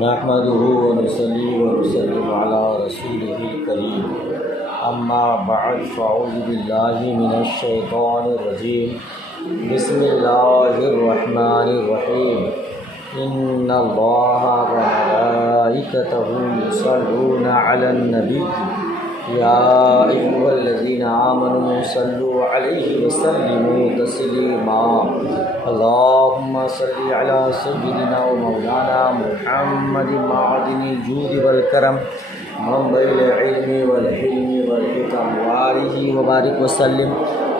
نحمده ونصلي ونسلم على رسوله الكريم اما بعد فاعوذ بالله من الشيطان الرجيم بسم الله الرحمن الرحيم ان الله وملائكته يصلون على النبي يا أيها الذين آمنوا صلوا عليه وسلموا تسليما اللهم صل على سيدنا ومولانا محمد معدن الجود والكرم منبع العلم والحلم والحكم وآله وبارك وسلم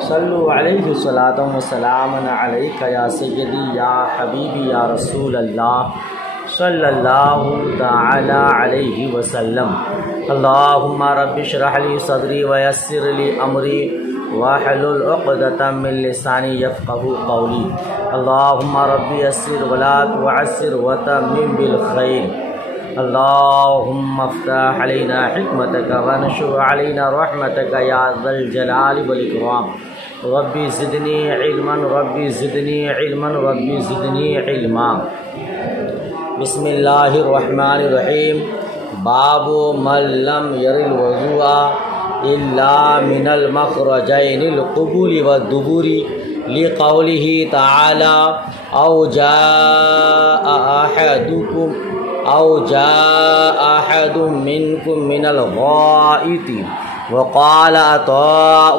صلوا عليه صلاة وسلاما عليك يا سيدي يا حبيبي يا رسول الله صلی اللہ تعالی علیہ وسلم اللہم رب اشرح لی صدری ویسر لی امری واحلل عقدۃ من لسانی یفقهوا قولی اللہم رب یسر ولا تعسر وتمم بالخیر اللہم افتح علینا حکمتک وانشر علینا رحمتک یا ذا الجلال والاکرام رب زدنی علما رب زدنی علما رب زدنی علما بسم اللہ الرحمن الرحیم باب من لم یر الوضوء الا من المخرجین القبول والدبور لقوله تعالی او جاء احد منکم من الغائط وقال عطاء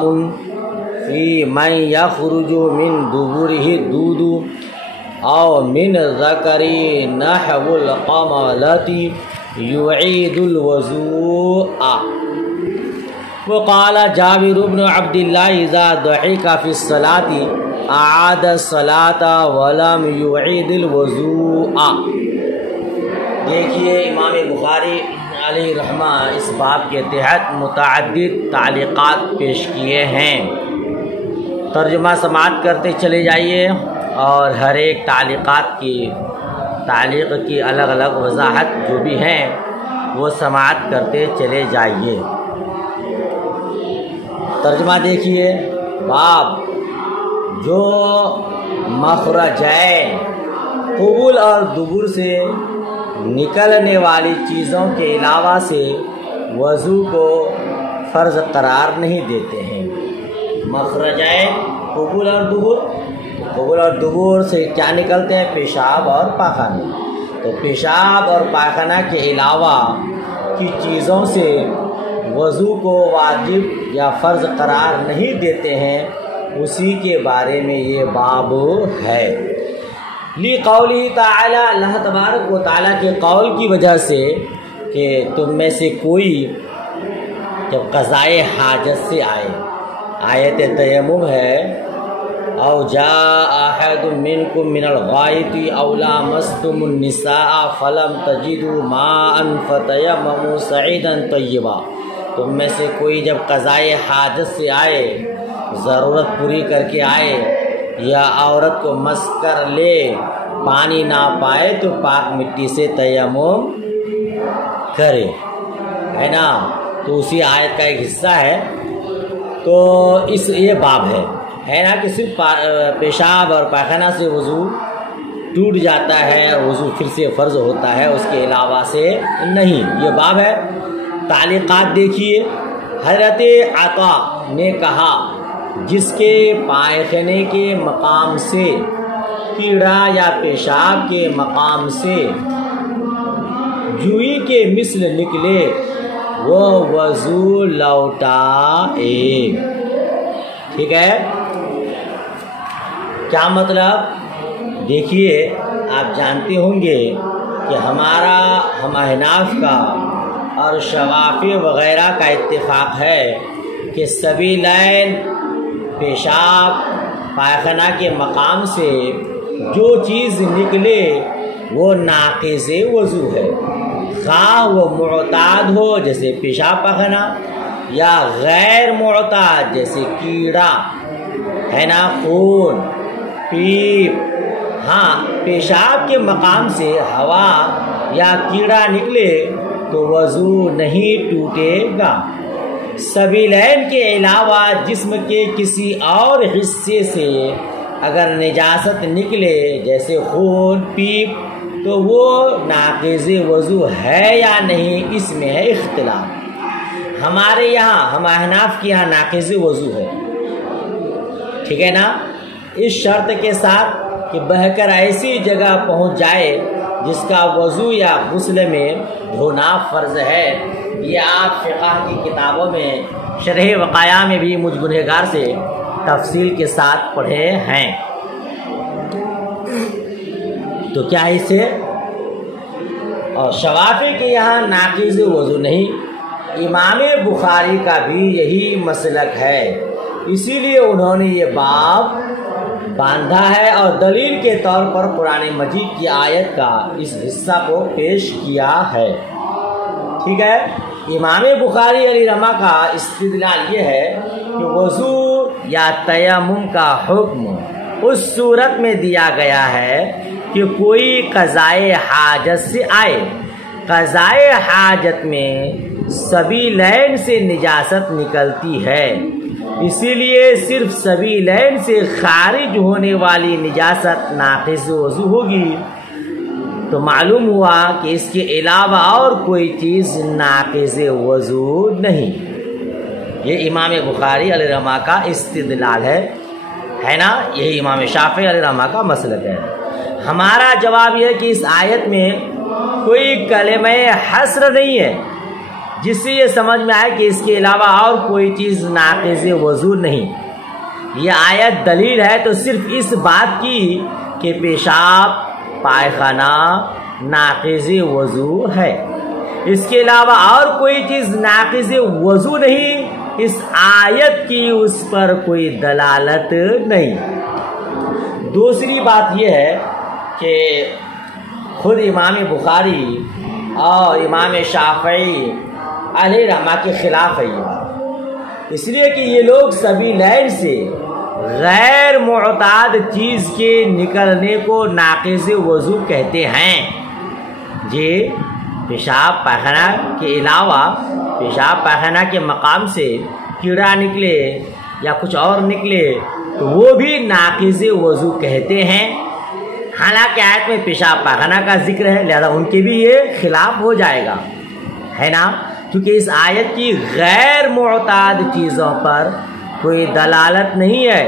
فی من یخرج من دبره الدود او من ذکری نحو القملتی یعید الوضوء وقال جابر بن عبد اللہ اذا ضحک فی الصلاة اعاد الصلاة ولم یعید الوضوء۔ دیکھیے امام بخاری علیہ رحمہ اس باب کے تحت متعدد تعلیقات پیش کیے ہیں، ترجمہ سماعت کرتے چلے جائیے اور ہر ایک تعلیق کی الگ الگ وضاحت جو بھی ہیں وہ سماعت کرتے چلے جائیے۔ ترجمہ دیکھیے، باب جو مخرجین قبول اور دبر سے نکلنے والی چیزوں کے علاوہ سے وضو کو فرض قرار نہیں دیتے ہیں۔ مخرجین قبول اور دبر، قبول اور دبر سے کیا نکلتے ہیں؟ پیشاب اور پاخانہ۔ تو پیشاب اور پاخانہ کے علاوہ کی چیزوں سے وضو کو واجب یا فرض قرار نہیں دیتے ہیں، اسی کے بارے میں یہ باب ہے۔ لِقَوْلِهِ تعالی، اللہ تبارک و تعالیٰ کے قول کی وجہ سے کہ تم میں سے کوئی جب قضائے حاجت سے آئے، آیت تیمم ہے، او جاء احد منکم من الغائط او لامستم النساء فلم تجدوا ماء فتیمموا صعیدا طیبا، تم میں سے کوئی جب قضائے حاجت سے آئے، ضرورت پوری کر کے آئے، یا عورت کو مس کر لے، پانی نہ پائے تو پاک مٹی سے تیمم کرے، ہے نا؟ تو اسی آیت کا ایک حصہ ہے۔ تو یہ باب ہے نا کہ صرف پیشاب اور پاخانہ سے وضو ٹوٹ جاتا ہے اور وضو پھر سے فرض ہوتا ہے، اس کے علاوہ سے نہیں، یہ باب ہے۔ تعلیقات دیکھیے، حضرت عطا نے کہا جس کے پائخانے کے مقام سے کیڑا یا پیشاب کے مقام سے جوئی کے مثل نکلے وہ وضو لوٹائے۔ ٹھیک ہے، کیا مطلب؟ دیکھیے، آپ جانتے ہوں گے کہ ہم احناف کا اور شوافی وغیرہ کا اتفاق ہے کہ سبیلین پیشاب پاخانہ کے مقام سے جو چیز نکلے وہ ناقض وضو ہے، خواہ وہ معتاد ہو جیسے پیشاب پاخانہ، یا غیر معتاد جیسے کیڑا، ہے نا، خون، پیپ۔ ہاں، پیشاب کے مقام سے ہوا یا کیڑا نکلے تو وضو نہیں ٹوٹے گا۔ سبیلین کے علاوہ جسم کے کسی اور حصے سے اگر نجاست نکلے جیسے خون، پیپ تو وہ ناقض وضو ہے یا نہیں، اس میں ہے اختلاف۔ ہمارے یہاں، ہم احناف کے یہاں ناقض وضو ہے، ٹھیک ہے نا، اس شرط کے ساتھ کہ بہہ کر ایسی جگہ پہنچ جائے جس کا وضو یا غسل میں دھونا فرض ہے۔ یہ آپ فقہ کی کتابوں میں شرح وقایہ میں بھی مجھ گنہگار سے تفصیل کے ساتھ پڑھے ہیں۔ تو کیا اسے اور شوافی کے یہاں ناقض وضو نہیں۔ امام بخاری کا بھی یہی مسلک ہے، اسی لیے انہوں نے یہ باب باندھا ہے اور دلیل کے طور پر قرآن مجید کی آیت کا اس حصہ کو پیش کیا ہے، ٹھیک ہے۔ امام بخاری علیہ رحمہ کا استدلال یہ ہے کہ وضو یا تیمم کا حکم اس صورت میں دیا گیا ہے کہ کوئی قضائے حاجت سے آئے۔ قضائے حاجت میں سبیلین سے نجاست نکلتی ہے، اسی لیے صرف سبیلین سے خارج ہونے والی نجاست ناقض وضو ہوگی۔ تو معلوم ہوا کہ اس کے علاوہ اور کوئی چیز ناقض وضو نہیں۔ یہ امام بخاری علیہ رحمہ کا استدلال ہے نا، یہی امام شافعی علیہ رحمہ کا مسلک ہے۔ ہمارا جواب یہ ہے کہ اس آیت میں کوئی کلمہ حصر نہیں ہے جس سے یہ سمجھ میں آئے کہ اس کے علاوہ اور کوئی چیز ناقض وضو نہیں۔ یہ آیت دلیل ہے تو صرف اس بات کی کہ پیشاب پائخانہ ناقض وضو ہے، اس کے علاوہ اور کوئی چیز ناقض وضو نہیں۔ اس آیت کی اس پر کوئی دلالت نہیں۔ دوسری بات یہ ہے کہ خود امام بخاری اور امام شافعی علیہ رحمہ کے خلاف ہے یہ بات، اس لیے کہ یہ لوگ سبھی لین سے غیر معتاد چیز کے نکلنے کو ناقض وضو کہتے ہیں۔ جی پیشاب پاخانہ کے علاوہ پیشاب پاخانہ کے مقام سے کیڑا نکلے یا کچھ اور نکلے تو وہ بھی ناقض وضو کہتے ہیں، حالانکہ آیت میں پیشاب پاخانہ کا ذکر ہے، لہذا ان کے بھی یہ خلاف ہو جائے گا، ہے نا، کیونکہ اس آیت کی غیر معتاد چیزوں پر کوئی دلالت نہیں ہے،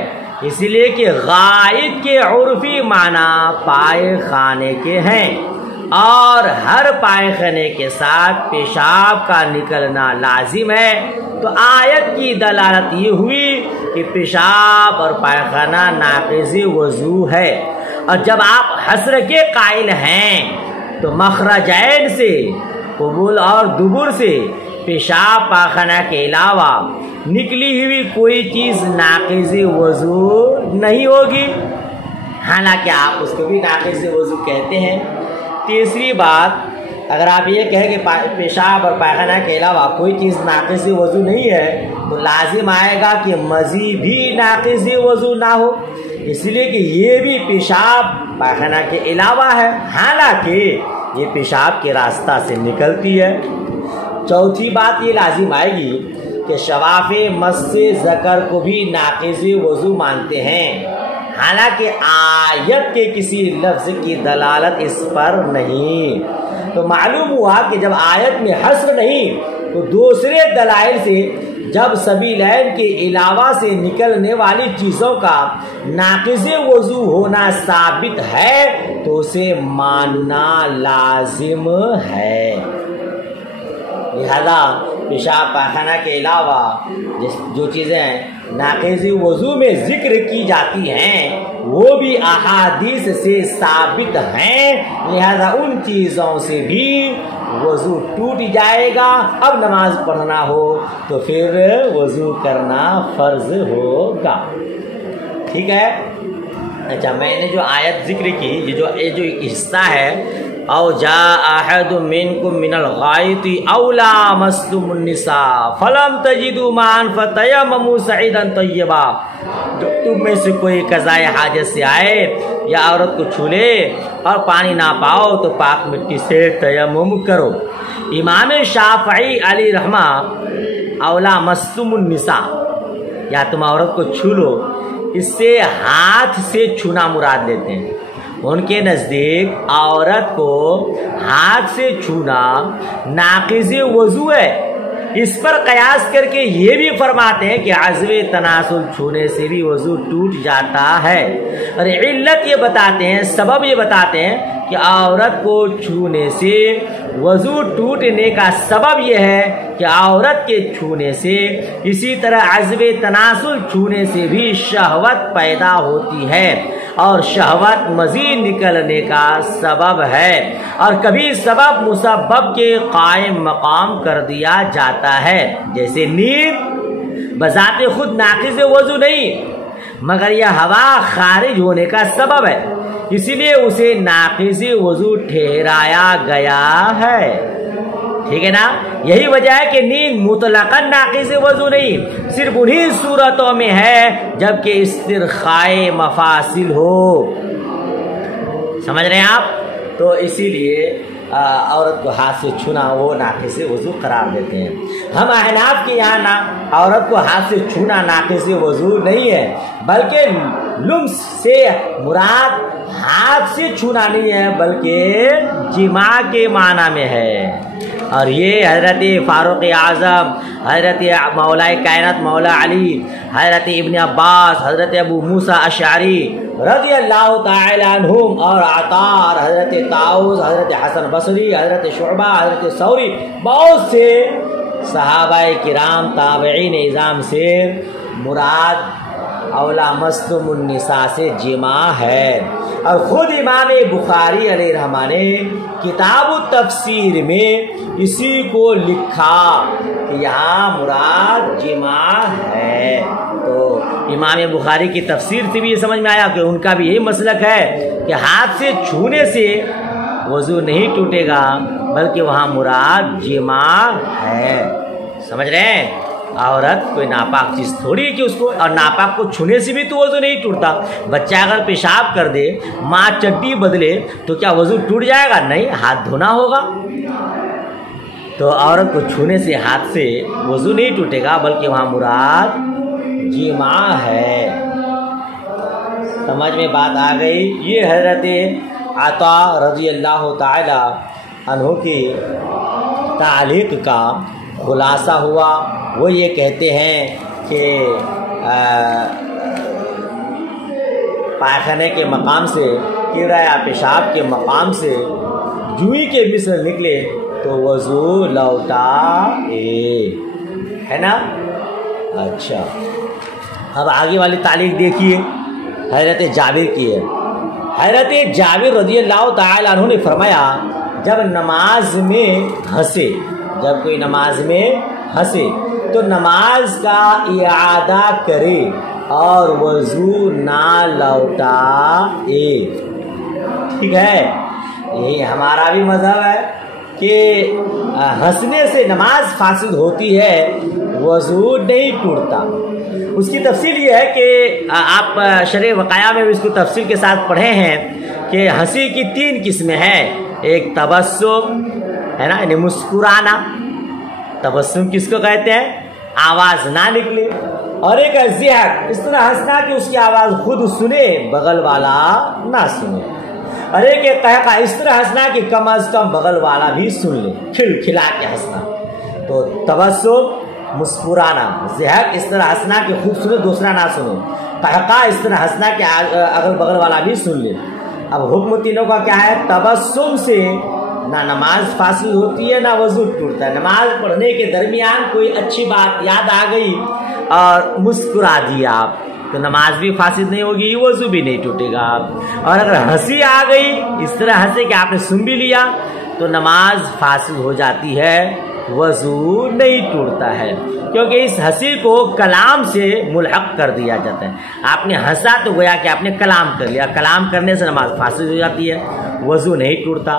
اس لیے کہ غائط کے عرفی معنی پائے خانے کے ہیں اور ہر پائے خانے کے ساتھ پیشاب کا نکلنا لازم ہے۔ تو آیت کی دلالت یہ ہوئی کہ پیشاب اور پائخانہ ناقض وضو ہے، اور جب آپ حصر کے قائل ہیں تو مخرجین سے قبول اور دبر سے پیشاب پاخانہ کے علاوہ نکلی ہوئی کوئی چیز ناقض وضو نہیں ہوگی، حالانکہ آپ اس کو بھی ناقض وضو کہتے ہیں۔ تیسری بات، اگر آپ یہ کہیں کہ پیشاب اور پاخانہ کے علاوہ کوئی چیز ناقض وضو نہیں ہے تو لازم آئے گا کہ مزید بھی ناقض وضو نہ ہو، اس لیے کہ یہ بھی پیشاب پاخانہ کے علاوہ ہے، حالانکہ یہ پیشاب کے راستہ سے نکلتی ہے۔ چوتھی بات یہ لازم آئے گی کہ شوافی مس ذکر کو بھی ناقض وضو مانتے ہیں، حالانکہ آیت کے کسی لفظ کی دلالت اس پر نہیں۔ تو معلوم ہوا کہ جب آیت میں حصر نہیں تو دوسرے دلائل سے جب سبیلین کے علاوہ سے نکلنے والی چیزوں کا ناقض وضو ہونا ثابت ہے تو اسے ماننا لازم ہے۔ لہذا پیشاب پاخانہ کے علاوہ جو چیزیں ناقض وضو میں ذکر کی جاتی ہیں وہ بھی احادیث سے ثابت ہیں، لہذا ان چیزوں سے بھی وضو ٹوٹ جائے گا۔ اب نماز پڑھنا ہو تو پھر وضو کرنا فرض ہوگا، ٹھیک ہے۔ اچھا، میں نے جو آیت ذکر کی، یہ جو حصہ ہے، او جاء احد منکم من الغائط او لامستم النساء فلم تجدوا ماء فتیمموا صعیدا طیبا، جب تم میں سے کوئی قضائے حاجت سے آئے یا عورت کو چھو لے اور پانی نہ پاؤ تو پاک مٹی سے تیمم کرو۔ امام شافعی علیہ رحمہ او لامستم النساء، یا تم عورت کو چھو لو، اس سے ہاتھ سے چھونا مراد لیتے ہیں، ان کے نزدیک عورت کو ہاتھ سے چھونا ناقض وضو ہے۔ اس پر قیاس کر کے یہ بھی فرماتے ہیں کہ عضو تناسل چھونے سے بھی وضو ٹوٹ جاتا ہے، اور علت یہ بتاتے ہیں، سبب یہ بتاتے ہیں کہ عورت کو چھونے سے وضو ٹوٹنے کا سبب یہ ہے کہ عورت کے چھونے سے اسی طرح عضو تناسل چھونے سے بھی شہوت پیدا ہوتی ہے، اور شہوت مزید نکلنے کا سبب ہے، اور کبھی سبب مسبب کے قائم مقام کر دیا جاتا ہے۔ جیسے نیند بذات خود ناقض وضو نہیں، مگر یہ ہوا خارج ہونے کا سبب ہے، اسی لیے اسے ناقض وضو ٹھہرایا گیا ہے۔ ٹھیک ہے نا؟ یہی وجہ ہے کہ نیند مطلقاً ناقض وضو نہیں، صرف انہی صورتوں میں ہے جبکہ استرخائے مفاصل ہو۔ سمجھ رہے ہیں آپ؟ تو اسی لیے عورت کو ہاتھ سے چھونا وہ ناقض وضو قرار دیتے ہیں۔ ہم احناف کے یہاں عورت کو ہاتھ سے چھونا ناقض وضو نہیں ہے، بلکہ لمس سے مراد ہاتھ سے چھونا نہیں ہے بلکہ جماع کے معنی میں ہے۔ اور یہ حضرت فاروق اعظم، حضرت مولا کائنات مولا علی، حضرت ابن عباس، حضرت ابو موسیٰ اشعری رضی اللہ تعالی عنہم، اور عطا، حضرت طاؤس، حضرت حسن بصری، حضرت شعبہ، حضرت ثوری، بہت سے صحابہ کرام تابعین اعظام سے مراد اولا مستم النساء سے جماع ہے۔ اور خود امام بخاری علیہ رحمہ نے کتاب التفسیر میں اسی کو لکھا کہ یہاں مراد جماع ہے۔ تو امام بخاری کی تفسیر سے بھی یہ سمجھ میں آیا کہ ان کا بھی یہی مسلک ہے کہ ہاتھ سے چھونے سے وضو نہیں ٹوٹے گا بلکہ وہاں مراد جماع ہے۔ سمجھ رہے ہیں؟ عورت کوئی ناپاک چیز تھوڑی کہ اس کو، اور ناپاک کو چھونے سے بھی تو وضو نہیں ٹوٹتا۔ بچہ اگر پیشاب کر دے، ماں چڈی بدلے تو کیا وضو ٹوٹ جائے گا؟ نہیں، ہاتھ دھونا ہوگا۔ تو عورت کو چھونے سے ہاتھ سے وضو نہیں ٹوٹے گا بلکہ وہاں مراد جماع ہے۔ سمجھ میں بات آ گئی؟ یہ حضرت عطا رضی اللہ تعالی عنہ کی تعلیق کا خلاصہ ہوا۔ وہ یہ کہتے ہیں کہ پائخانے کے مقام سے، کیڑا یا پیشاب کے مقام سے جوئی کے مثل نکلے تو وضو لوٹا ہے نا؟ اچھا، اب آگے والی تعلیق دیکھیے، حضرت جابر کی ہے۔ حضرت جابر رضی اللہ تعالی عنہ نے فرمایا، جب نماز میں ہنسے، جب کوئی نماز میں ہنسے تو نماز کا اعادہ کرے اور وضو نہ لوٹائے۔ ٹھیک ہے؟ یہی ہمارا بھی مذہب ہے کہ ہنسنے سے نماز فاسد ہوتی ہے، وضو نہیں ٹوٹتا۔ اس کی تفصیل یہ ہے کہ آپ شرح وقایع میں بھی اس کو تفصیل کے ساتھ پڑھے ہیں کہ ہنسی کی 3 قسمیں ہیں۔ ایک تبسم ہے نا، یعنی مسکرانا، تبسم کس کو کہتے ہیں؟ آواز نہ نکلے۔ اور ایک ضحک، اس طرح ہنسنا کہ اس کی آواز خود سنے بغل والا نہ سنے۔ اور ایک قہقہ، اس طرح ہنسنا کہ کم از کم بغل والا بھی سن لے، کھل کھلا کے ہنسنا۔ تو تبسم مسکرانا، ضحک اس طرح ہنسنا کہ خود سنے دوسرا نہ سنے، قہقہ اس طرح ہنسنا کہ اگل بغل والا بھی سن لے۔ اب حکم تینوں کا کیا ہے؟ تبسم سے نہ نماز فاسد ہوتی ہے نہ وضو ٹوٹتا ہے۔ نماز پڑھنے کے درمیان کوئی اچھی بات یاد آ گئی اور مسکرا دیا آپ تو نماز بھی فاسد نہیں ہوگی، وضو بھی نہیں ٹوٹے گا۔ اور اگر ہنسی آ گئی، اس طرح ہنسے کہ آپ نے سن بھی لیا، تو نماز فاسد ہو جاتی ہے، وضو نہیں ٹوٹتا ہے، کیونکہ اس ہنسی کو کلام سے ملحق کر دیا جاتا ہے۔ آپ نے ہنسا تو گویا کہ آپ نے کلام کر لیا، کلام کرنے سے نماز فاسد ہو جاتی ہے، وضو نہیں ٹوٹتا۔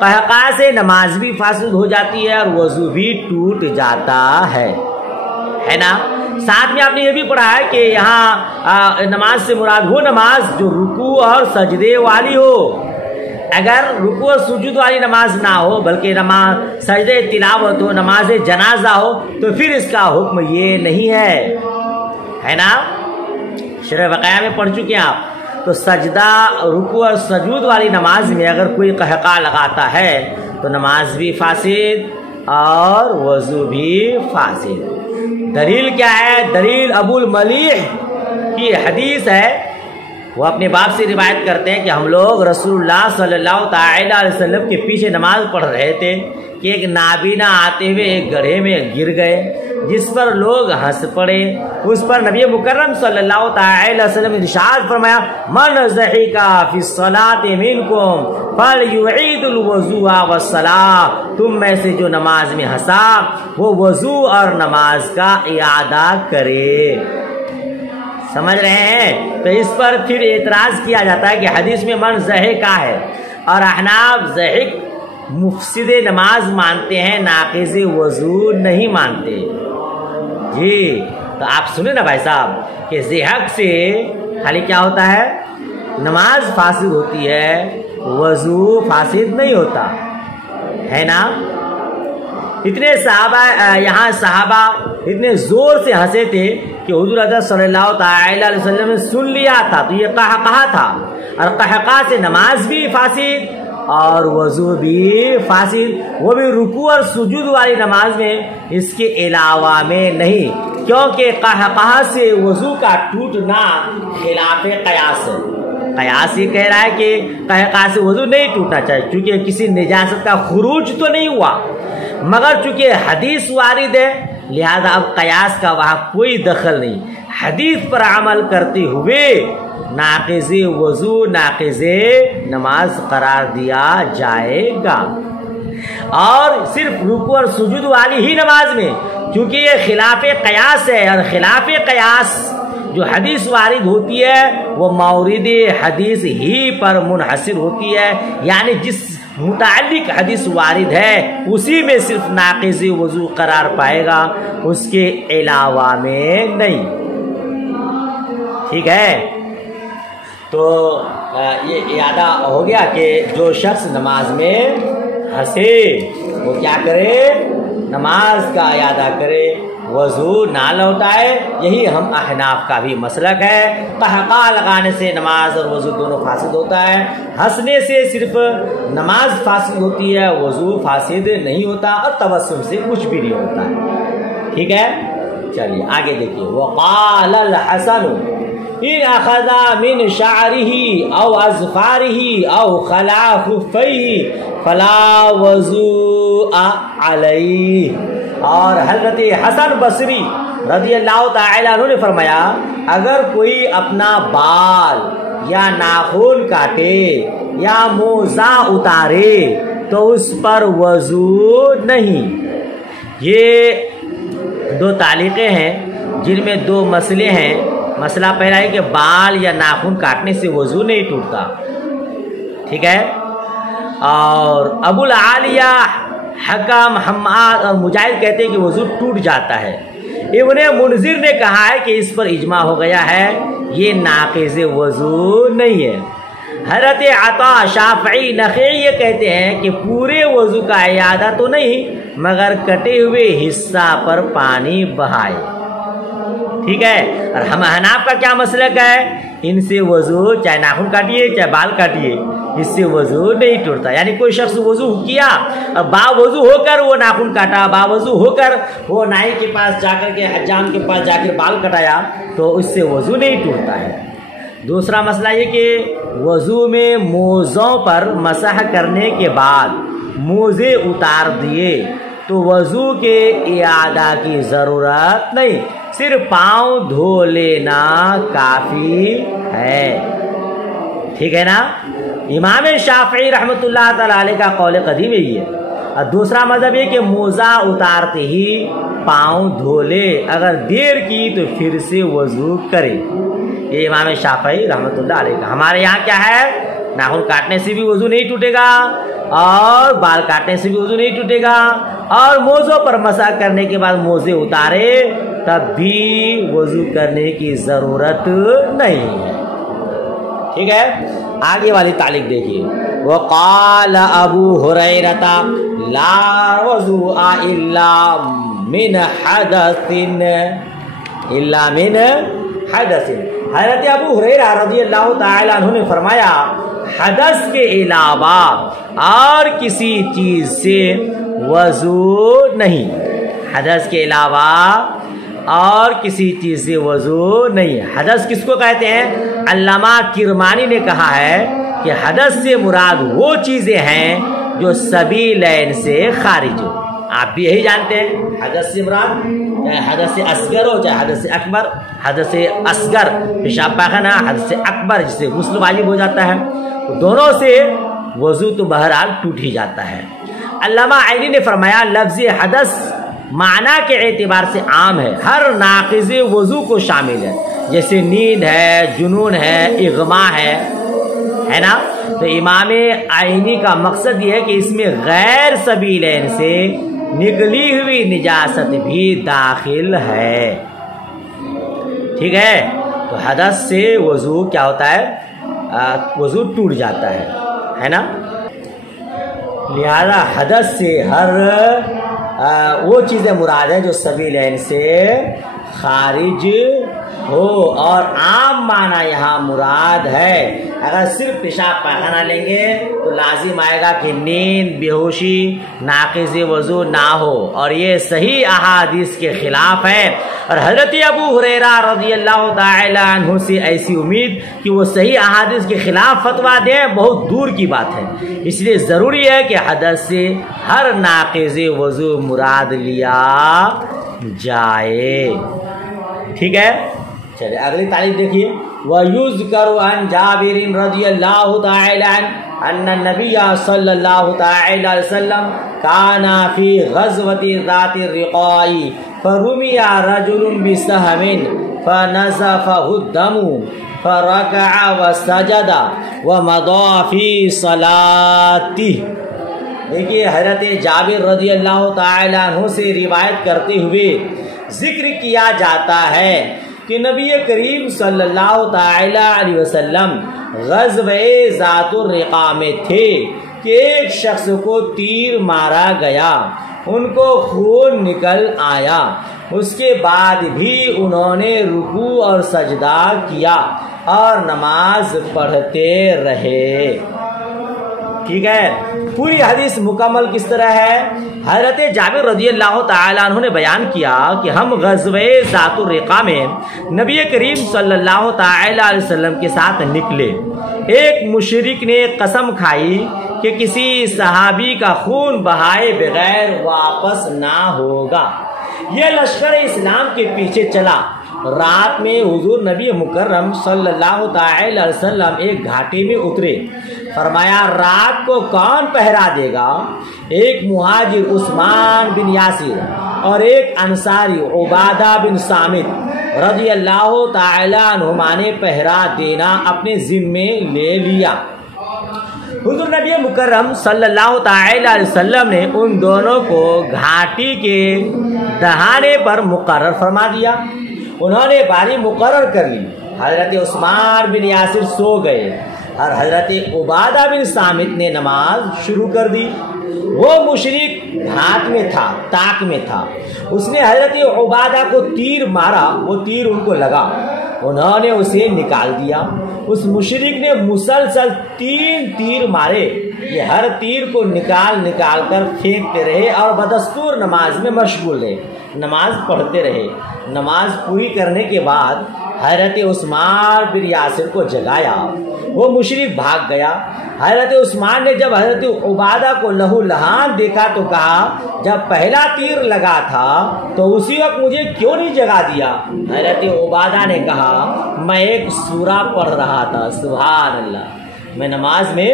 قہقہ سے نماز بھی فاسد ہو جاتی ہے اور وضو بھی ٹوٹ جاتا ہے نا۔ ساتھ میں آپ نے یہ بھی پڑھا ہے کہ یہاں نماز سے مراد وہ نماز جو رکوع اور سجدے والی ہو۔ اگر رکوع اور سجود والی نماز نہ ہو بلکہ نماز سجدے تلاوت ہو، نماز جنازہ ہو، تو پھر اس کا حکم یہ نہیں ہے نا۔ شرح وقایع میں پڑھ چکے ہیں آپ۔ تو سجدہ رکوع اور سجود والی نماز میں اگر کوئی قہقہ لگاتا ہے تو نماز بھی فاسد اور وضو بھی فاسد۔ دلیل کیا ہے؟ دلیل ابو الملیح کی حدیث ہے، وہ اپنے باپ سے روایت کرتے ہیں کہ ہم لوگ رسول اللہ صلی اللہ تعالی علیہ وسلم کے پیچھے نماز پڑھ رہے تھے کہ ایک نابینا آتے ہوئے ایک گڑھے میں گر گئے، جس پر لوگ ہنس پڑے۔ اس پر نبی مکرم صلی اللہ تعالی علیہ وسلم نے ارشاد فرمایا، من ضحک فی الصلاۃ منکم فلیعید الوضوء والصلاۃ، تم میں سے جو نماز میں ہنسا وہ وضو اور نماز کا اعادہ کرے۔ سمجھ رہے ہیں؟ تو اس پر پھر اعتراض کیا جاتا ہے کہ حدیث میں من ضحکہ ہے، اور احناف ضحک مفسد نماز مانتے ہیں، ناقض وضو نہیں مانتے۔ جی تو آپ سنیں نا بھائی صاحب کہ ضحک سے خالی کیا ہوتا ہے؟ نماز فاسد ہوتی ہے، وضو فاسد نہیں ہوتا ہے نا۔ اتنے صحابہ یہاں صحابہ اتنے زور سے ہنسے تھے کہ حضور حضرت صلی اللہ تعالی علیہ وسلم نے سن لیا تھا، تو یہ قہقہ تھا، اور قہقہ سے نماز بھی فاسد اور وضو بھی فاسد، وہ بھی رکوع اور سجود والی نماز میں، اس کے علاوہ میں نہیں، کیونکہ قہقہ سے وضو کا ٹوٹنا خلاف قیاس ہے۔ قیاس یہ کہہ رہا ہے کہ قہقہ سے وضو نہیں ٹوٹنا چاہیے، چونکہ کسی نجاست کا خروج تو نہیں ہوا، مگر چونکہ حدیث وارد ہے لہذا اب قیاس کا وہاں کوئی دخل نہیں، حدیث پر عمل کرتے ہوئے ناقض وضو ناقض نماز قرار دیا جائے گا۔ اور صرف رکوع اور سجود والی ہی نماز میں، کیونکہ یہ خلاف قیاس ہے، اور خلاف قیاس جو حدیث وارد ہوتی ہے وہ مورد حدیث ہی پر منحصر ہوتی ہے، یعنی جس متعلق حدیث وارد ہے اسی میں صرف ناقض وضو قرار پائے گا، اس کے علاوہ میں نہیں۔ ٹھیک ہے، تو یہ اعادہ ہو گیا کہ جو شخص نماز میں ہنسے وہ کیا کرے؟ نماز کا اعادہ کرے، وضو نہ لوٹائے۔ یہی ہم احناف کا بھی مسلک ہے، قہقہ لگانے سے نماز اور وضو دونوں فاسد ہوتا ہے، ہنسنے سے صرف نماز فاسد ہوتی ہے، وضو فاسد نہیں ہوتا، اور تبسم سے کچھ بھی نہیں ہوتا ہے۔ ٹھیک ہے، چلیے آگے دیکھیے۔ وقال الحسن ان اخذ من شعره او اظفاره او خلع خفيه فلا وضوء علیہ۔ اور حضرت حسن بصری رضی اللہ تعالی عنہ نے فرمایا، اگر کوئی اپنا بال یا ناخن کاٹے یا موزہ اتارے تو اس پر وضو نہیں۔ یہ دو تعلیقیں ہیں جن میں دو مسئلے ہیں۔ مسئلہ پہلا ہے کہ بال یا ناخن کاٹنے سے وضو نہیں ٹوٹتا، ٹھیک ہے، اور ابو العالیہ حکم حماد اور مجاہد کہتے ہیں کہ وضو ٹوٹ جاتا ہے۔ ابن منذر نے کہا ہے کہ اس پر اجماع ہو گیا ہے، یہ ناقض وضو نہیں ہے۔ حضرت عطا شافعی نخعی یہ کہتے ہیں کہ پورے وضو کا اعادہ تو نہیں مگر کٹے ہوئے حصہ پر پانی بہائے، ٹھیک ہے۔ اور ہم احناف کا کیا مسلک ہے؟ ان سے وضو چاہے ناخن کاٹیے چاہے بال کاٹیے، اس سے وضو نہیں ٹوٹتا۔ یعنی کوئی شخص وضو کیا اور با وضو ہو کر وہ ناخن کاٹا، با وضو ہو کر وہ نائی کے پاس جا کر کے حجام کے پاس جا کر بال کٹایا تو اس سے وضو نہیں ٹوٹتا ہے۔ دوسرا مسئلہ یہ کہ وضو میں موزوں پر مسح کرنے کے بعد موزے اتار دیے تو وضو کے اعادہ کی ضرورت نہیں، صرف پاؤں دھو لینا کافی ہے، ٹھیک ہے نا۔ امام شافعی رحمۃ اللہ تعالی علیہ کا قول قدیم یہی ہے، اور دوسرا مذہب یہ کہ موزہ اتارتے ہی پاؤں دھو لے، اگر دیر کی تو پھر سے وضو کرے، یہ امام شافعی رحمۃ اللہ علیہ کا۔ ہمارے یہاں کیا ہے؟ ناخن کاٹنے سے بھی وضو نہیں ٹوٹے گا اور بال کاٹنے سے بھی وضو نہیں ٹوٹے گا، اور موزوں پر مسح کرنے کے بعد موزے اتارے تب بھی وضو کرنے کی ضرورت نہیں ہے، ٹھیک ہے۔ آگے والی تعلیق دیکھیے، وقال ابو ہریرہ لا وضوء الا من حدث حدث. حضرت ابو ہریرہ رضی اللہ تعالیٰ عنہ نے فرمایا حدث کے علاوہ اور کسی چیز سے وضو نہیں. حدث کے علاوہ اور کسی چیز سے وضو نہیں. حدث کس کو کہتے ہیں؟ علامہ کرمانی نے کہا ہے کہ حدث سے مراد وہ چیزیں ہیں جو سبیلین سے خارج ہو. آپ بھی یہی جانتے ہیں حدث سے مراد چاہے حدث اصغر ہو چاہے حدث اکبر. حدث اصغر پیشاب پاخانہ، حدث اکبر جس سے غسل واجب ہو جاتا ہے، دونوں سے وضو تو بہرحال ٹوٹ ہی جاتا ہے. علامہ عینی نے فرمایا لفظ حدث معنی کے اعتبار سے عام ہے، ہر ناقض وضو کو شامل ہے، جیسے نیند ہے، جنون ہے، اغما ہے نا. تو امام عینی کا مقصد یہ ہے کہ اس میں غیر سبیلین سے نکلی ہوئی نجاست بھی داخل ہے. ٹھیک ہے، تو حدث سے وضو کیا ہوتا ہے؟ وضو ٹوٹ جاتا ہے نا. لہذا حدث سے ہر وہ چیزیں مراد ہیں جو سبیلین سے خارج ہو، اور عام معنی یہاں مراد ہے. اگر صرف پیشاب پاخانہ لیں گے تو لازم آئے گا کہ نیند، بے ہوشی، ناقض وضو نہ ہو، اور یہ صحیح احادیث کے خلاف ہے. اور حضرت ابو ہریرہ رضی اللہ تعالی عنہ سے ایسی امید کہ وہ صحیح احادیث کے خلاف فتویٰ دیں بہت دور کی بات ہے. اس لیے ضروری ہے کہ حدث سے ہر ناقض وضو مراد لیا جائے. ٹھیک ہے، چلے اگلی تعریف دیکھیے. وَيُذْكَرُ عَنْ جَابِرٍ رَضِيَ اللَّهُ تَعَالَى عَنْهُ أَنَّ النَّبِيَّ صَلَّى اللَّهُ تَعَالَى عَلَيْهِ وسلم كَانَ فِي غَزْوَةِ ذَاتِ الرِّقَاءِ فَرُمِيَ رَجُلٌ بِسَهْمٍ فَنَزَفَهُ الدَّمُ فَرَكَعَ وَسَجَدَ وَمَضَىٰ فِي صَلَاتِهِ. دیکھیے حضرت جابر رضی اللہ تعالی عنہ سے روایت کرتے ہوئے ذکر کیا جاتا ہے کہ نبی کریم صلی اللہ تعالی علیہ وسلم غزوہ ذات الرقاء میں تھے کہ ایک شخص کو تیر مارا گیا، ان کو خون نکل آیا، اس کے بعد بھی انہوں نے رکوع اور سجدہ کیا اور نماز پڑھتے رہے. ٹھیک ہے، پوری حدیث مکمل کس طرح ہے؟ حضرت جابر رضی اللہ تعالی عنہ نے بیان کیا کہ ہم غزوہ ذات الرقاء میں نبی کریم صلی اللہ تعالی علیہ وسلم کے ساتھ نکلے. ایک مشرک نے قسم کھائی کہ کسی صحابی کا خون بہائے بغیر واپس نہ ہوگا. یہ لشکر اسلام کے پیچھے چلا. رات میں حضور نبی مکرم صلی اللہ تعالی علیہ وسلم ایک گھاٹی میں اترے. فرمایا رات کو کون پہرا دے گا؟ ایک مہاجر عثمان بن یاسر اور ایک انصاری عبادہ بن صامت رضی اللہ تعالی عنہما نے پہرا دینا اپنے ذمے لے لیا. حضور نبی مکرم صلی اللہ تعالی علیہ وسلم نے ان دونوں کو گھاٹی کے دہانے پر مقرر فرما دیا. انہوں نے باری مقرر کر لی. حضرت عثمان بن یاسر سو گئے اور حضرت عبادہ بن صامت نے نماز شروع کر دی. وہ مشرک ہاتھ میں تھا، تاک میں تھا. اس نے حضرت عبادہ کو تیر مارا، وہ تیر ان کو لگا، انہوں نے اسے نکال دیا. اس مشرک نے مسلسل 3 تیر مارے. یہ ہر تیر کو نکال کر پھینکتے رہے اور بدستور نماز میں مشغول رہے، نماز پڑھتے رہے. نماز پوری کرنے کے بعد حضرت عثمان بن یاسر کو جگایا. وہ مشرک بھاگ گیا. حضرت عثمان نے جب حضرت عبادہ کو لہو لہان دیکھا تو کہا جب پہلا تیر لگا تھا تو اسی وقت مجھے کیوں نہیں جگا دیا؟ حضرت عبادہ نے کہا میں ایک سورہ پڑھ رہا تھا. سبحان اللہ، میں نماز میں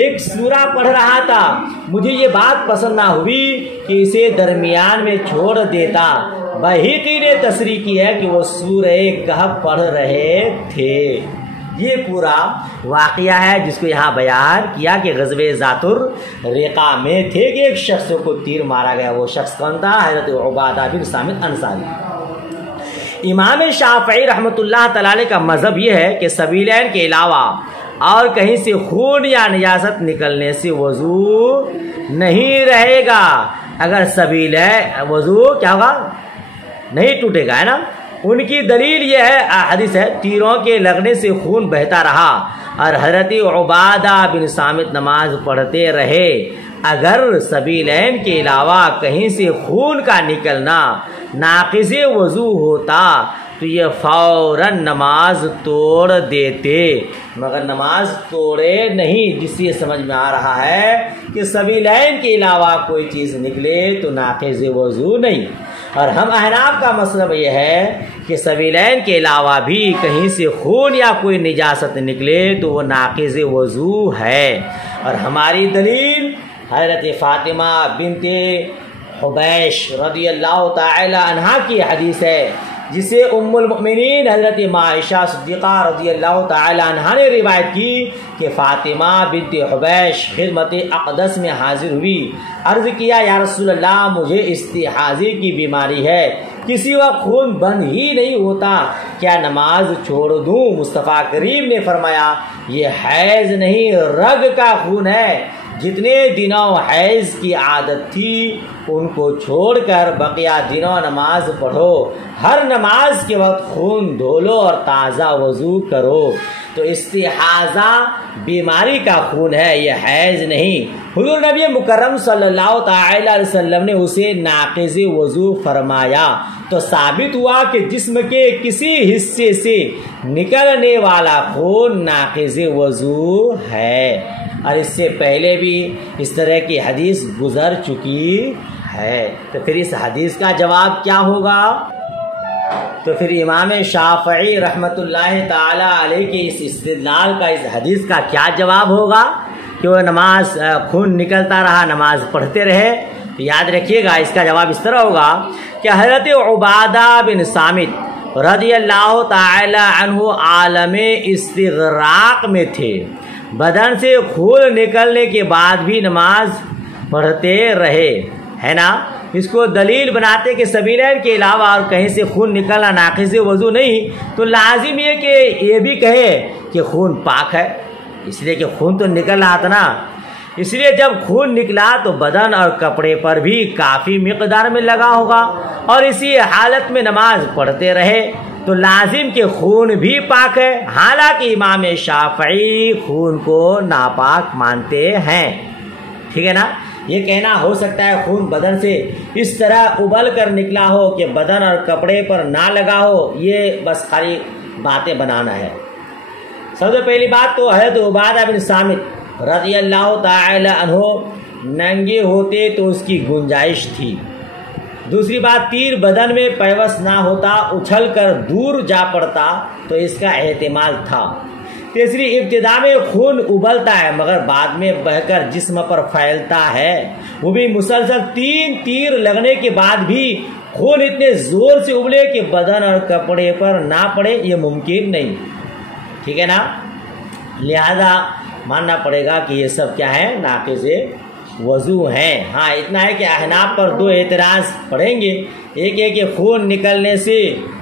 ایک سورہ پڑھ رہا تھا، مجھے یہ بات پسند نہ ہوئی کہ اسے درمیان میں چھوڑ دیتا. بہیقی نے تصریح کی ہے کہ وہ سورہ کہف پڑھ رہے تھے. یہ پورا واقعہ ہے جس کو یہاں بیان کیا کہ غزوہ ذات الرقاء میں تھے کہ ایک شخص کو تیر مارا گیا. وہ شخص کون تھا؟ حضرت عبادہ بن صامت انصاری. امام شافعی رحمۃ اللہ تعالی کا مذہب یہ ہے کہ سبیلین کے علاوہ اور کہیں سے خون یا نجاست نکلنے سے وضو نہیں رہے گا. اگر سبیل ہے وضو کیا ہوگا؟ نہیں ٹوٹے گا، ہے نا. ان کی دلیل یہ ہے، حدیث ہے، تیروں کے لگنے سے خون بہتا رہا اور حضرت عبادہ بن صامت نماز پڑھتے رہے۔ اگر سبیلین کے علاوہ کہیں سے خون کا نکلنا ناقض وضو ہوتا تو یہ فوراً نماز توڑ دیتے، مگر نماز توڑے نہیں، جس سے سمجھ میں آ رہا ہے کہ سبیلین کے علاوہ کوئی چیز نکلے تو ناقض وضو نہیں۔ اور ہم احناف کا مطلب یہ ہے کہ سبیلین کے علاوہ بھی کہیں سے خون یا کوئی نجاست نکلے تو وہ ناقض وضو ہے۔ اور ہماری دلیل حضرت فاطمہ بنت حبیش رضی اللہ تعالی عنہا کی حدیث ہے، جسے ام المؤمنین حضرت عائشہ صدیقہ رضی اللہ تعالی عنہا نے روایت کی کہ فاطمہ بنت حبیش خدمت اقدس میں حاضر ہوئی، عرض کیا یا رسول اللہ مجھے استحاضی کی بیماری ہے، کسی وقت خون بند ہی نہیں ہوتا، کیا نماز چھوڑ دوں؟ مصطفیٰ کریم نے فرمایا یہ حیض نہیں رگ کا خون ہے، جتنے دنوں حیض کی عادت تھی ان کو چھوڑ کر بقیہ دنوں نماز پڑھو، ہر نماز کے وقت خون دھو لو اور تازہ وضو کرو۔ تو استحاضہ بیماری کا خون ہے، یہ حیض نہیں۔ حضور نبی مکرم صلی اللہ تعالی علیہ وسلم نے اسے ناقض وضو فرمایا، تو ثابت ہوا کہ جسم کے کسی حصے سے نکلنے والا خون ناقض وضو ہے، اور اس سے پہلے بھی اس طرح کی حدیث گزر چکی ہے۔ تو پھر اس حدیث کا جواب کیا ہوگا؟ تو پھر امام شافعی رحمۃ اللہ تعالی علیہ کے اس استدلال کا، اس حدیث کا کیا جواب ہوگا کہ وہ نماز خون نکلتا رہا نماز پڑھتے رہے؟ تو یاد رکھیے گا اس کا جواب اس طرح ہوگا کہ حضرت عبادہ بن صامت رضی اللہ تعالی عنہ عالم استغراق میں تھے، بدن سے خون نکلنے کے بعد بھی نماز پڑھتے رہے، ہے نا۔ اس کو دلیل بناتے کہ سبیلین کے علاوہ اور کہیں سے خون نکلنا ناقض وضو نہیں، تو لازم یہ کہ یہ بھی کہے کہ خون پاک ہے، اس لیے کہ خون تو نکل رہا تھا نا، اس لیے جب خون نکلا تو بدن اور کپڑے پر بھی کافی مقدار میں لگا ہوگا، اور اسی حالت میں نماز پڑھتے رہے تو لازم کہ خون بھی پاک ہے، حالانکہ امام شافعی خون کو ناپاک مانتے ہیں، ٹھیک ہے نا۔ یہ کہنا ہو سکتا ہے خون بدن سے اس طرح ابل کر نکلا ہو کہ بدن اور کپڑے پر نہ لگا ہو، یہ بس خالی باتیں بنانا ہے۔ سب سے پہلی بات تو حضرت عبادہ بن صامت رضی اللہ تعالی عنہ ننگے ہوتے تو اس کی گنجائش تھی۔ دوسری بات، تیر بدن میں پیوست نہ ہوتا، اچھل کر دور جا پڑتا تو اس کا احتمال تھا۔ تیسری، ابتدا میں خون ابلتا ہے مگر بعد میں بہہ کر جسم پر پھیلتا ہے، وہ بھی مسلسل 3 تیر لگنے کے بعد بھی خون اتنے زور سے ابلے کہ بدن اور کپڑے پر نہ پڑے، یہ ممکن نہیں، ٹھیک ہے نا۔ لہذا ماننا پڑے گا کہ یہ سب کیا ہے، ناقض وضو ہیں۔ ہاں اتنا ہے کہ احناف پر 2 اعتراض پڑیں گے، ایک ہے کہ خون نکلنے سے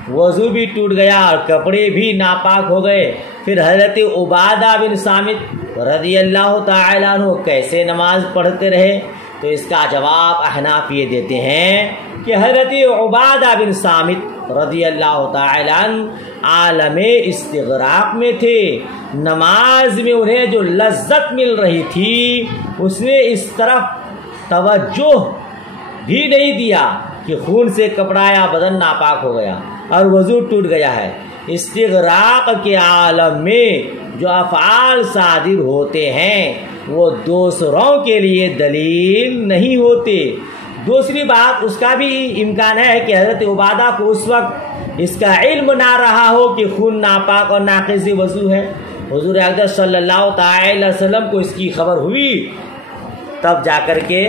وضو بھی ٹوٹ گیا اور کپڑے بھی ناپاک ہو گئے، پھر حضرت عبادہ بن صامت رضی اللہ تعالی عنہ کیسے نماز پڑھتے رہے؟ تو اس کا جواب احناف یہ دیتے ہیں کہ حضرت عبادہ بن صامت رضی اللہ تعالی عنہ عالم استغراق میں تھے، نماز میں انہیں جو لذت مل رہی تھی اس نے اس طرف توجہ بھی نہیں دیا کہ خون سے کپڑا یا بدن ناپاک ہو گیا اور وضو ٹوٹ گیا ہے۔ استغراق کے عالم میں جو افعال صادر ہوتے ہیں وہ دوسروں کے لیے دلیل نہیں ہوتے۔ دوسری بات، اس کا بھی امکان ہے کہ حضرت عبادہ کو اس وقت اس کا علم نہ رہا ہو کہ خون ناپاک اور ناقض وضو ہے، حضور اقدس صلی اللہ تعالی وسلم کو اس کی خبر ہوئی تب جا کر کے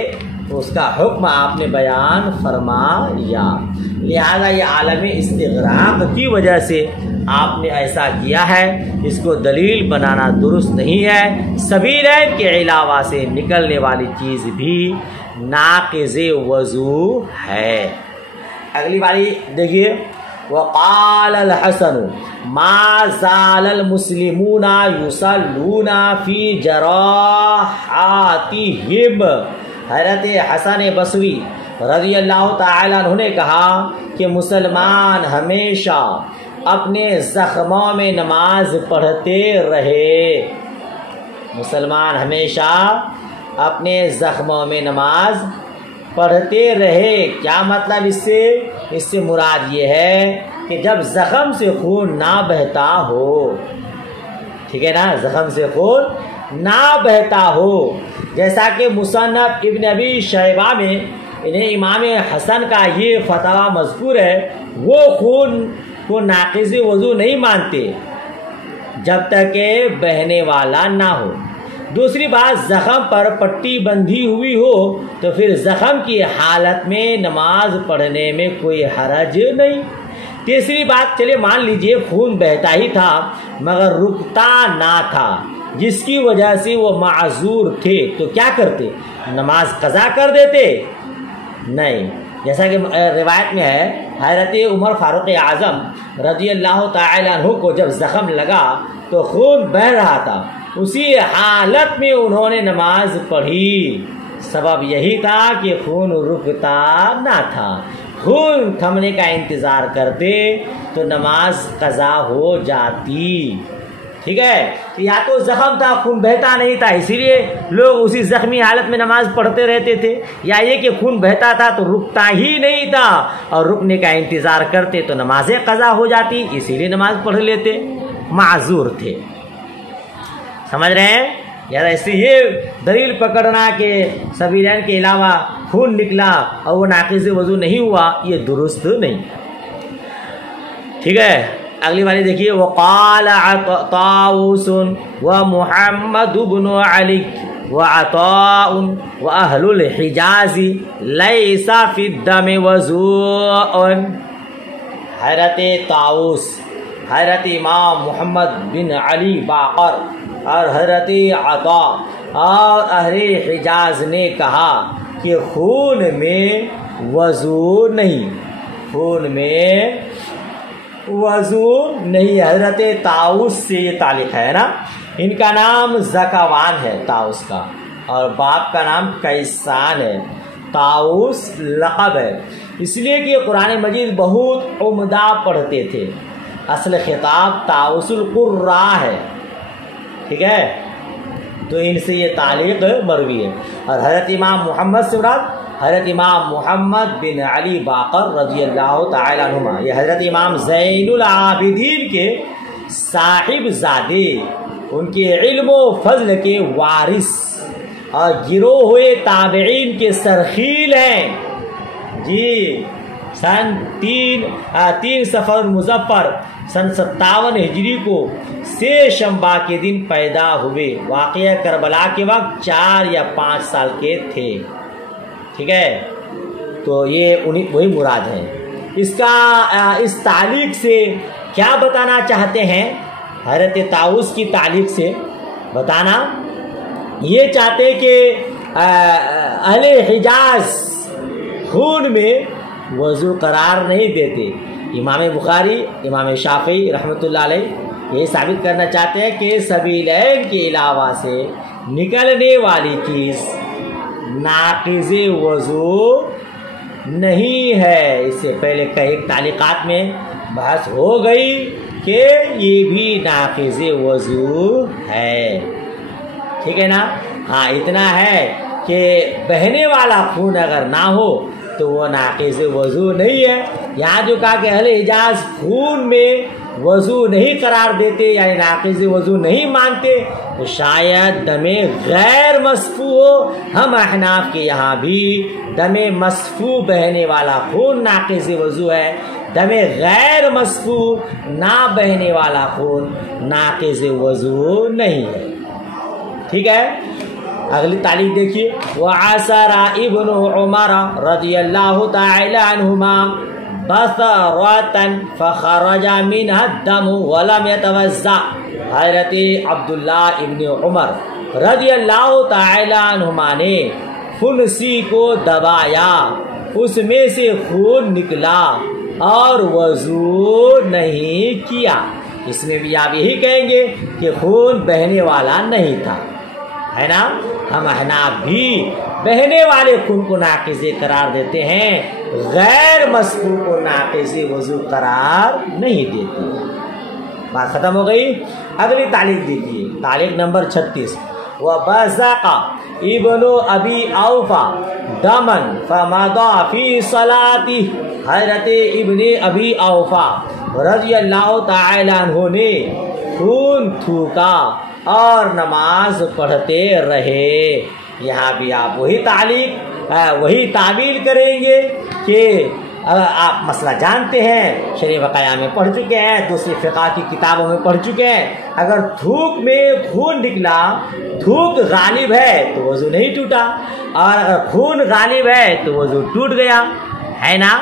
اس کا حکم آپ نے بیان فرمایا۔ لہذا یہ عالم استغراق کی وجہ سے آپ نے ایسا کیا ہے، اس کو دلیل بنانا درست نہیں ہے۔ سبیلین کے علاوہ سے نکلنے والی چیز بھی ناقض وضو ہے۔ اگلی باری دیکھیے، وقال الحسن ما زال المسلمون يصلون في جراحاتهم۔ حضرت حسن بصری رضی اللہ تعالی عنہ نے کہا کہ مسلمان ہمیشہ اپنے زخموں میں نماز پڑھتے رہے، مسلمان ہمیشہ اپنے زخموں میں نماز پڑھتے رہے۔ کیا مطلب اس سے مراد یہ ہے کہ جب زخم سے خون نہ بہتا ہو، ٹھیک ہے نا، زخم سے خون نہ بہتا ہو، جیسا کہ مصنف ابن ابی شیبہ میں امام حسن کا یہ فتویٰ مذکور ہے، وہ خون کو ناقض وضو نہیں مانتے جب تک کہ بہنے والا نہ ہو۔ دوسری بات، زخم پر پٹی بندھی ہوئی ہو تو پھر زخم کی حالت میں نماز پڑھنے میں کوئی حرج نہیں۔ تیسری بات، چلے مان لیجئے خون بہتا ہی تھا مگر رکتا نہ تھا، جس کی وجہ سے وہ معذور تھے، تو کیا کرتے؟ نماز قضا کر دیتے؟ نہیں، جیسا کہ روایت میں ہے حضرت عمر فاروق اعظم رضی اللہ تعالی عنہ کو جب زخم لگا تو خون بہہ رہا تھا، اسی حالت میں انہوں نے نماز پڑھی، سبب یہی تھا کہ خون رکتا نہ تھا۔ خون تھمنے کا انتظار کرتے تو نماز قضا ہو جاتی، ٹھیک ہے۔ یا تو زخم تھا، خون بہتا نہیں تھا، اسی لیے لوگ اسی زخمی حالت میں نماز پڑھتے رہتے تھے، یا یہ کہ خون بہتا تھا تو رکتا ہی نہیں تھا اور رکنے کا انتظار کرتے تو نمازیں قضا ہو جاتی، اسی لیے نماز پڑھ لیتے، معذور تھے۔ سمجھ رہے ہیں؟ یار ایسے یہ دلیل پکڑنا کہ سبیلین کے علاوہ خون نکلا اور وہ ناقض وضو نہیں ہوا، یہ درست نہیں، ٹھیک ہے۔ اگلی والی دیکھیے، وقال طاووس ومحمد بن علی وعطاء واہل الحجاز لیس فی الدم وضوء۔ حضرت طاووس، حضرت امام محمد بن علی باقر اور حضرت عطاء اور اہل حجاز نے کہا کہ خون میں وضو نہیں، خون میں وضو نہیں۔ حضرت طاووس سے یہ تعلق ہے نا، ان کا نام زکوان ہے طاووس کا، اور باپ کا نام کیسان ہے۔ طاووس لقب ہے، اس لیے کہ قرآن مجید بہت عمدہ پڑھتے تھے، اصل خطاب طاووس القراء ہے، ٹھیک ہے، تو ان سے یہ تعلق مروی ہے۔ اور حضرت امام محمد سے مراد حضرت امام محمد بن علی باقر رضی اللہ تعالی عنہما، یہ حضرت امام زین العابدین کے صاحب زادے، ان کے علم و فضل کے وارث اور گرو ہوئے تابعین کے سرخیل ہیں جی۔ سن تین صفر مظفر سن 57 ہجری کو سے شنبہ کے دن پیدا ہوئے، واقعہ کربلا کے وقت 4 یا 5 سال کے تھے، ٹھیک ہے۔ تو یہ وہی مراد ہے۔ اس تعلیق سے کیا بتانا چاہتے ہیں؟ حضرت طاووس کی تعلیق سے بتانا یہ چاہتے کہ اہل حجاز خون میں وضو قرار نہیں دیتے۔ امام بخاری، امام شافعی رحمۃ اللہ علیہ یہ ثابت کرنا چاہتے ہیں کہ سبیلین کے علاوہ سے نکلنے والی چیز ناقض وضو نہیں ہے۔ اس سے پہلے کئی تعلیقات میں بحث ہو گئی کہ یہ بھی ناقض وضو ہے، ٹھیک ہے نا۔ ہاں اتنا ہے کہ بہنے والا خون اگر نہ ہو تو وہ ناقض وضو نہیں ہے۔ یہاں جو کہا کہ اہل حجاز خون میں وضو نہیں قرار دیتے یعنی ناقض وضو نہیں مانتے، تو شاید دم غیر مصفوع ہو۔ ہم احناف کے یہاں بھی دم مصفوع بہنے والا خون ناقض وضو ہے، دم غیر مصفوع نہ بہنے والا خون ناقض وضو نہیں ہے، ٹھیک ہے۔ اگلی تعلیق دیکھیے، وعصر ابن عمر رضی اللہ تعالی عنہما بصرة فخرج منها الدم ولم يتوضأ۔ حضرت عبداللہ ابن عمر رضی اللہ تعالی عنہما نے پھنسی کو دبایا، اس میں سے خون نکلا اور وضو نہیں کیا۔ اس میں بھی آپ یہی کہیں گے کہ خون بہنے والا نہیں تھا، ہے نا۔ ہم احناف بھی بہنے والے خون کو ناقض قرار دیتے ہیں، غیر مسکو کو ناقض وضو قرار نہیں دیتے۔ بات ختم ہو گئی۔ اگلی تعلیق دیکھیے، تعلیق نمبر 36۔ وَبَزَقَ ابن ابی اوفا دمن فمضى فی صلاته۔ حضرت ابن ابی اوفا رضی اللہ تعالی عنہ نے خون تھوکا اور نماز پڑھتے رہے۔ یہاں بھی آپ وہی تعلیق وہی تعویل کریں گے کہ آپ مسئلہ جانتے ہیں، شرح وقایع میں پڑھ چکے ہیں، دوسری فقہ کی کتابوں میں پڑھ چکے ہیں۔ اگر تھوک میں خون نکلا، تھوک غالب ہے تو وضو نہیں ٹوٹا، اور اگر خون غالب ہے تو وضو ٹوٹ گیا، ہے نا۔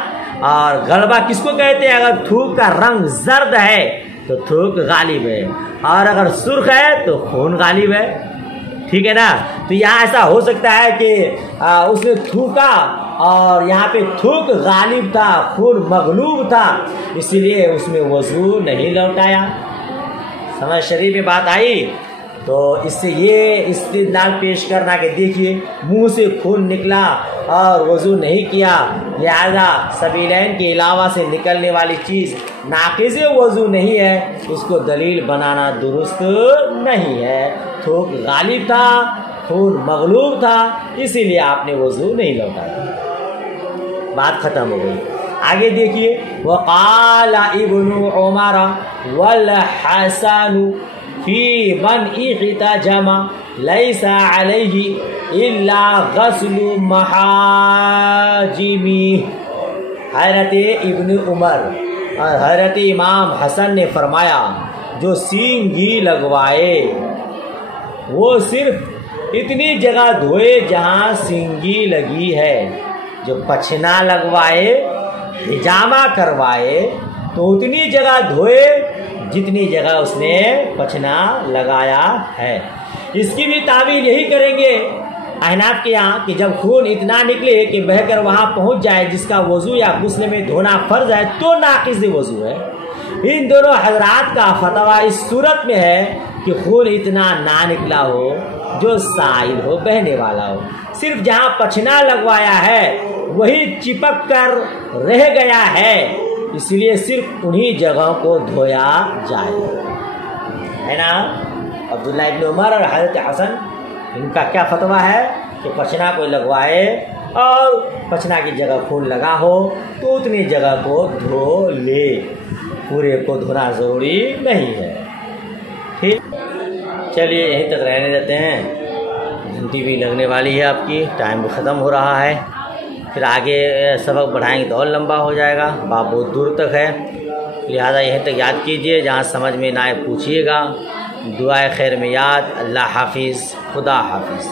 اور غلبہ کس کو کہتے ہیں؟ اگر تھوک کا رنگ زرد ہے تو تھوک غالب ہے، اور اگر سرخ ہے تو خون غالب ہے، ٹھیک ہے نا۔ تو یہاں ایسا ہو سکتا ہے کہ اس نے تھوکا اور یہاں پہ تھوک غالب تھا، خون مغلوب تھا، اسی لیے اس میں وضو نہیں لوٹایا۔ سمجھ شریف میں بات آئی؟ تو اس سے یہ استدلال پیش کرنا کہ دیکھیے منہ سے خون نکلا اور وضو نہیں کیا، لہذا سبیلین کے علاوہ سے نکلنے والی چیز ناقض وضو نہیں ہے، اس کو دلیل بنانا درست نہیں ہے۔ تھوک غالب تھا، خون مغلوب تھا، اسی لیے آپ نے وضو نہیں لوٹایا۔ بات ختم ہو گئی۔ آگے دیکھیے، وقال ابن عمر والحسن فی من احتجم لیس علیہ الا غسل محاجمہ۔ حضرت ابن عمر اور حضرت امام حسن نے فرمایا جو سینگی لگوائے وہ صرف اتنی جگہ دھوئے جہاں سینگی لگی ہے، جو پچھنا لگوائے، حجامہ کروائے تو اتنی جگہ دھوئے جتنی جگہ اس نے پچھنا لگایا ہے۔ اس کی بھی تعویل یہی کریں گے احناف کے یہاں کہ جب خون اتنا نکلے کہ بہہ کر وہاں پہنچ جائے جس کا وضو یا غسل میں دھونا فرض ہے تو ناقض وضو ہے۔ ان دونوں حضرات کا فتویٰ اس صورت میں ہے کہ خون اتنا نہ نکلا ہو جو سائل ہو، بہنے والا ہو، صرف جہاں پچھنا لگوایا ہے وہی چپک کر رہ گیا ہے، اس لیے صرف انہی جگہوں کو دھویا جائے، ہے نا۔ عبداللہ ابن عمر اور حضرت حسن ان کا کیا فتویٰ ہے کہ پچھنا کو لگوائے اور پچھنا کی جگہ خون لگا ہو تو اتنی جگہ کو دھو لے، پورے کو دھونا ضروری نہیں ہے۔ ٹھیک، چلیے یہیں تک رہنے دیتے ہیں، گھنٹی بھی لگنے والی ہے، آپ کی ٹائم بھی ختم ہو رہا ہے، پھر آگے سبق بڑھائیں گے تو اور لمبا ہو جائے گا، باب بہت دور تک ہے، لہذا یہیں تک یاد کیجئے، جہاں سمجھ میں نہ آئے پوچھیے گا۔ دعائے خیر میں یاد۔ اللہ حافظ، خدا حافظ۔